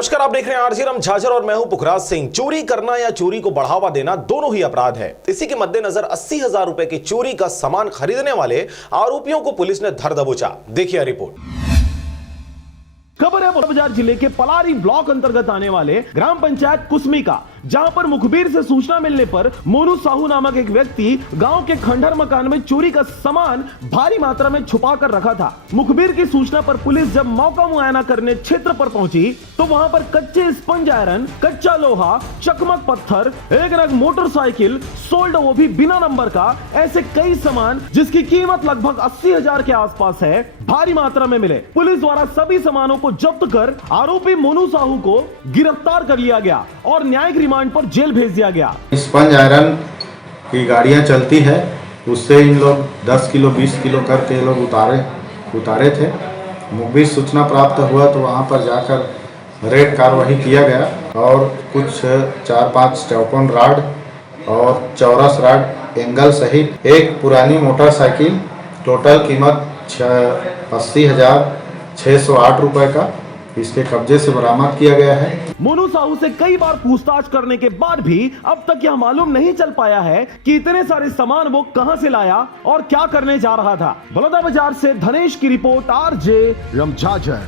नमस्कार, आप देख रहे हैं आरजे राम झाझर और मैं हूं पुखराज सिंह। चोरी करना या चोरी को बढ़ावा देना दोनों ही अपराध है। इसी के मद्देनजर 80,000 रुपए की चोरी का सामान खरीदने वाले आरोपियों को पुलिस ने धर दबोचा। देखिए रिपोर्ट। खबर है बलौदाबाजार जिले के पलारी ब्लॉक अंतर्गत आने वाले ग्राम पंचायत कुसमी का, जहां पर मुखबिर से सूचना मिलने पर मोनू साहू नामक एक व्यक्ति गांव के खंडहर मकान में चोरी का सामान भारी मात्रा में छुपा कर रखा था। मुखबिर की सूचना पर पुलिस जब मौका मुआयना करने क्षेत्र पर पहुंची तो वहां पर कच्चे स्पंज आयरन, कच्चा लोहा, चकमक पत्थर, एक नग मोटरसाइकिल, सोल्ड वो भी बिना नंबर का, ऐसे कई सामान जिसकी कीमत लगभग 80,000 के आसपास है, भारी मात्रा में मिले। पुलिस द्वारा सभी सामानों को जब्त कर आरोपी मोनू साहू को गिरफ्तार कर लिया गया और न्यायिक रिमांड पर जेल भेज दिया गया। स्पंज आयरन की गाड़ियां चलती है, उससे इन लोग 10 किलो 20 किलो करके ये लोग उतारे थे। मुखबिर सूचना प्राप्त हुआ तो वहां पर जाकर रेड कार्रवाई किया गया और कुछ 4-5 स्टेपन राड और चौरस राड एंगल सहित एक पुरानी मोटरसाइकिल, टोटल कीमत 80,608 रुपए का इसके कब्जे से बरामद किया गया है। मोनू साहू से कई बार पूछताछ करने के बाद भी अब तक यह मालूम नहीं चल पाया है कि इतने सारे सामान वो कहां से लाया और क्या करने जा रहा था। बलौदाबाजार से धनेश की रिपोर्ट, आरजे राम झाझर।